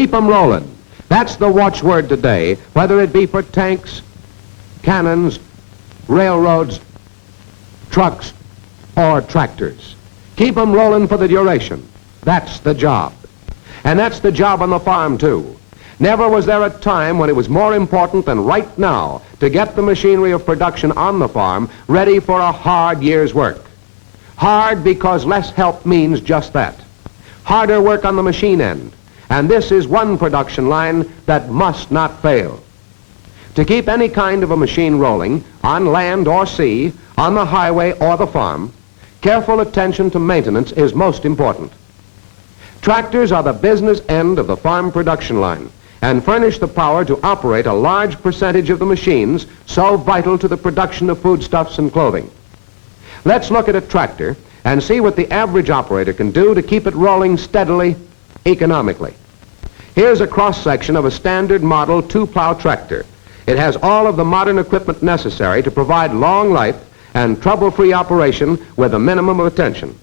Keep 'em rolling. That's the watchword today, whether it be for tanks, cannons, railroads, trucks, or tractors. Keep 'em rolling for the duration. That's the job. And that's the job on the farm, too. Never was there a time when it was more important than right now to get the machinery of production on the farm ready for a hard year's work. Hard because less help means just that. Harder work on the machine end. And this is one production line that must not fail. To keep any kind of a machine rolling, on land or sea, on the highway or the farm, careful attention to maintenance is most important. Tractors are the business end of the farm production line and furnish the power to operate a large percentage of the machines so vital to the production of foodstuffs and clothing. Let's look at a tractor and see what the average operator can do to keep it rolling steadily, economically. Here's a cross-section of a standard model 2-plow tractor. It has all of the modern equipment necessary to provide long life and trouble-free operation with a minimum of attention.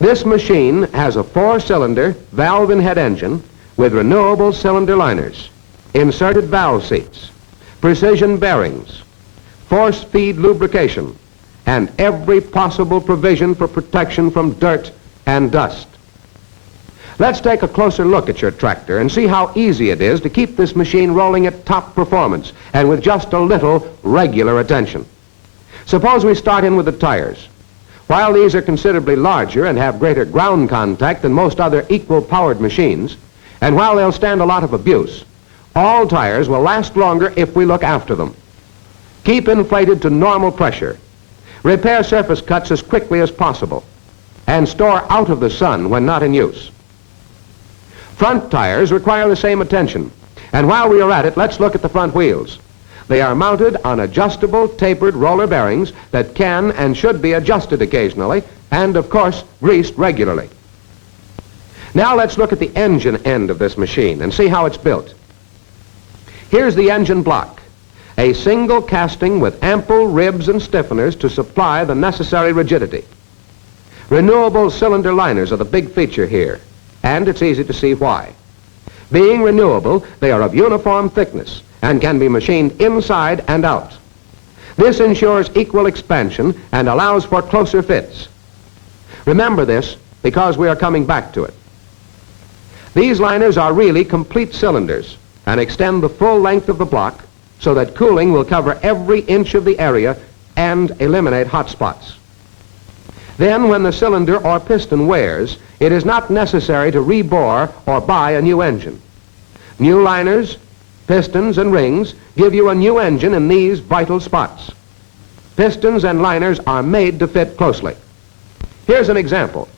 This machine has a 4-cylinder valve and head engine with renewable cylinder liners, inserted valve seats, precision bearings, force feed lubrication, and every possible provision for protection from dirt and dust. Let's take a closer look at your tractor and see how easy it is to keep this machine rolling at top performance and with just a little regular attention. Suppose we start in with the tires. While these are considerably larger and have greater ground contact than most other equal-powered machines, and while they'll stand a lot of abuse, all tires will last longer if we look after them. Keep inflated to normal pressure. Repair surface cuts as quickly as possible, and store out of the sun when not in use. Front tires require the same attention, and while we are at it, let's look at the front wheels. They are mounted on adjustable, tapered roller bearings that can and should be adjusted occasionally and, of course, greased regularly. Now let's look at the engine end of this machine and see how it's built. Here's the engine block, a single casting with ample ribs and stiffeners to supply the necessary rigidity. Renewable cylinder liners are the big feature here, and it's easy to see why. Being renewable, they are of uniform thickness and can be machined inside and out. This ensures equal expansion and allows for closer fits. Remember this because we are coming back to it. These liners are really complete cylinders and extend the full length of the block so that cooling will cover every inch of the area and eliminate hot spots. Then when the cylinder or piston wears, it is not necessary to rebore or buy a new engine. New liners, pistons, and rings give you a new engine in these vital spots. Pistons and liners are made to fit closely. Here's an example.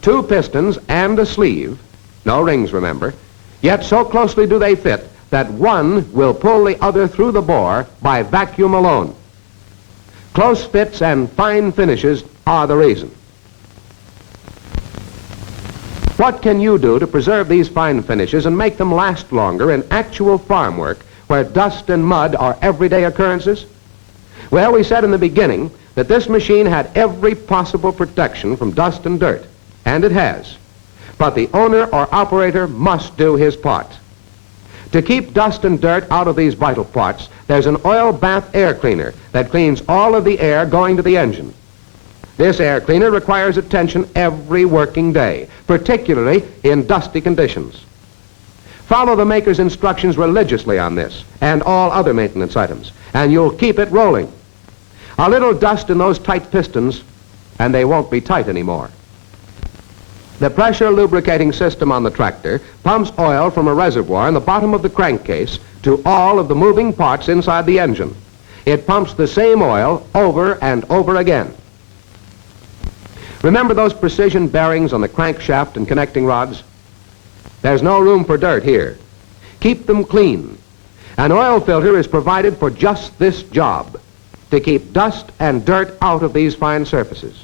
2 pistons and a sleeve, no rings remember, yet so closely do they fit that one will pull the other through the bore by vacuum alone. Close fits and fine finishes are the reason. What can you do to preserve these fine finishes and make them last longer in actual farm work where dust and mud are everyday occurrences? Well, we said in the beginning that this machine had every possible protection from dust and dirt, and it has. But the owner or operator must do his part. To keep dust and dirt out of these vital parts, there's an oil bath air cleaner that cleans all of the air going to the engine. This air cleaner requires attention every working day, particularly in dusty conditions. Follow the maker's instructions religiously on this and all other maintenance items, and you'll keep it rolling. A little dust in those tight pistons, and they won't be tight anymore. The pressure lubricating system on the tractor pumps oil from a reservoir in the bottom of the crankcase to all of the moving parts inside the engine. It pumps the same oil over and over again. Remember those precision bearings on the crankshaft and connecting rods? There's no room for dirt here. Keep them clean. An oil filter is provided for just this job, to keep dust and dirt out of these fine surfaces.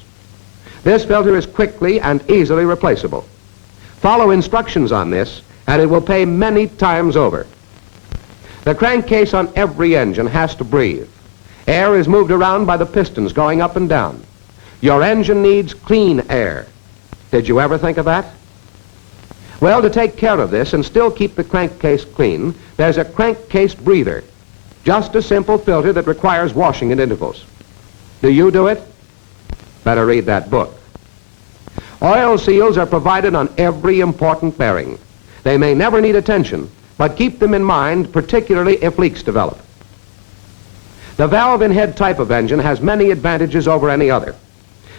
This filter is quickly and easily replaceable. Follow instructions on this, and it will pay many times over. The crankcase on every engine has to breathe. Air is moved around by the pistons going up and down. Your engine needs clean air. Did you ever think of that? Well, to take care of this and still keep the crankcase clean, there's a Crankcase Breather. Just a simple filter that requires washing at intervals. Do you do it? Better read that book. Oil seals are provided on every important bearing. They may never need attention, but keep them in mind, particularly if leaks develop. The valve-in-head type of engine has many advantages over any other.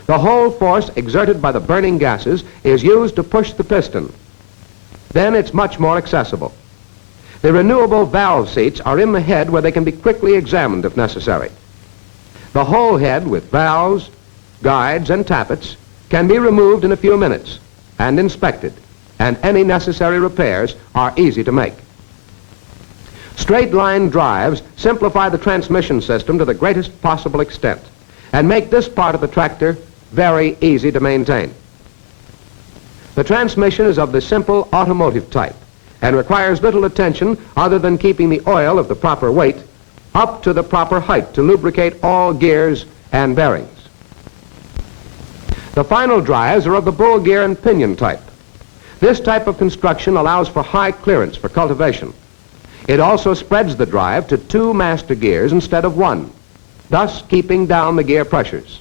The whole force exerted by the burning gases is used to push the piston. Then it's much more accessible. The renewable valve seats are in the head where they can be quickly examined if necessary. The whole head with valves, guides, and tappets can be removed in a few minutes and inspected, and any necessary repairs are easy to make. Straight line drives simplify the transmission system to the greatest possible extent and make this part of the tractor very easy to maintain. The transmission is of the simple automotive type and requires little attention other than keeping the oil of the proper weight up to the proper height to lubricate all gears and bearings. The final drives are of the bull gear and pinion type. This type of construction allows for high clearance for cultivation. It also spreads the drive to 2 master gears instead of 1, thus keeping down the gear pressures.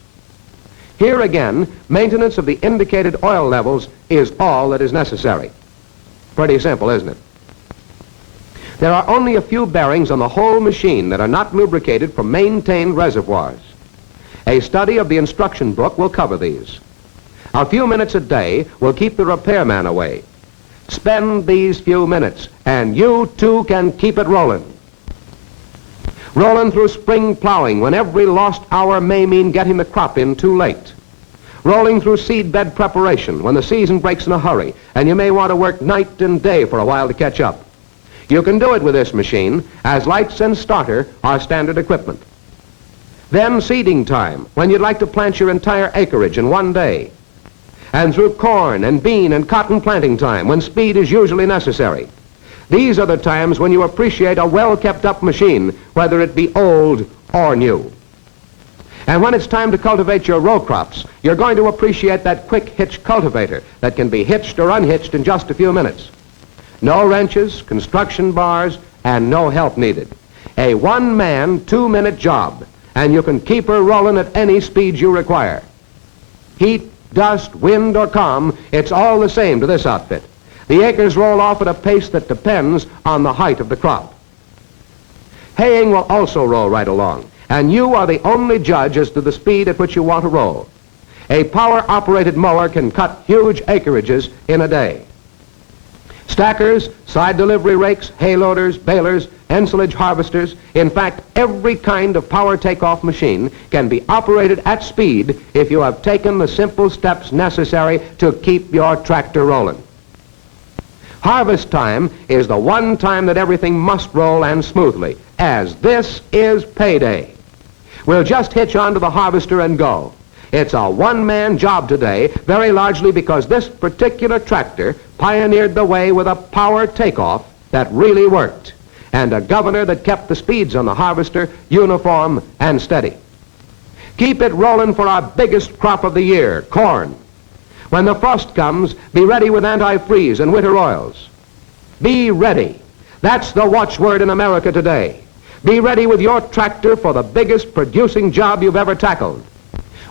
Here again, maintenance of the indicated oil levels is all that is necessary. Pretty simple, isn't it? There are only a few bearings on the whole machine that are not lubricated from maintained reservoirs. A study of the instruction book will cover these. A few minutes a day will keep the repairman away. Spend these few minutes, and you too can keep it rolling. Rolling through spring plowing when every lost hour may mean getting the crop in too late. Rolling through seed bed preparation when the season breaks in a hurry and you may want to work night and day for a while to catch up. You can do it with this machine, as lights and starter are standard equipment. Then seeding time, when you'd like to plant your entire acreage in one day. And through corn and bean and cotton planting time, when speed is usually necessary. These are the times when you appreciate a well-kept-up machine, whether it be old or new. And when it's time to cultivate your row crops, you're going to appreciate that quick hitch cultivator that can be hitched or unhitched in just a few minutes. No wrenches, construction bars, and no help needed. A one-man, 2-minute job, and you can keep her rolling at any speed you require. Heat, dust, wind, or calm, it's all the same to this outfit. The acres roll off at a pace that depends on the height of the crop. Haying will also roll right along, and you are the only judge as to the speed at which you want to roll. A power-operated mower can cut huge acreages in a day. Stackers, side delivery rakes, hay loaders, balers, ensilage harvesters, in fact, every kind of power takeoff machine can be operated at speed if you have taken the simple steps necessary to keep your tractor rolling. Harvest time is the one time that everything must roll and smoothly, as this is payday. We'll just hitch onto the harvester and go. It's a one-man job today, very largely because this particular tractor pioneered the way with a power takeoff that really worked, and a governor that kept the speeds on the harvester uniform and steady. Keep it rolling for our biggest crop of the year, corn. When the frost comes, be ready with antifreeze and winter oils. Be ready. That's the watchword in America today. Be ready with your tractor for the biggest producing job you've ever tackled.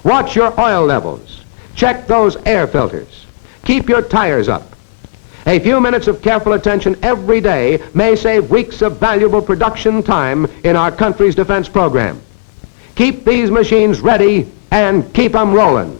Watch your oil levels. Check those air filters. Keep your tires up. A few minutes of careful attention every day may save weeks of valuable production time in our country's defense program. Keep these machines ready and keep them rolling.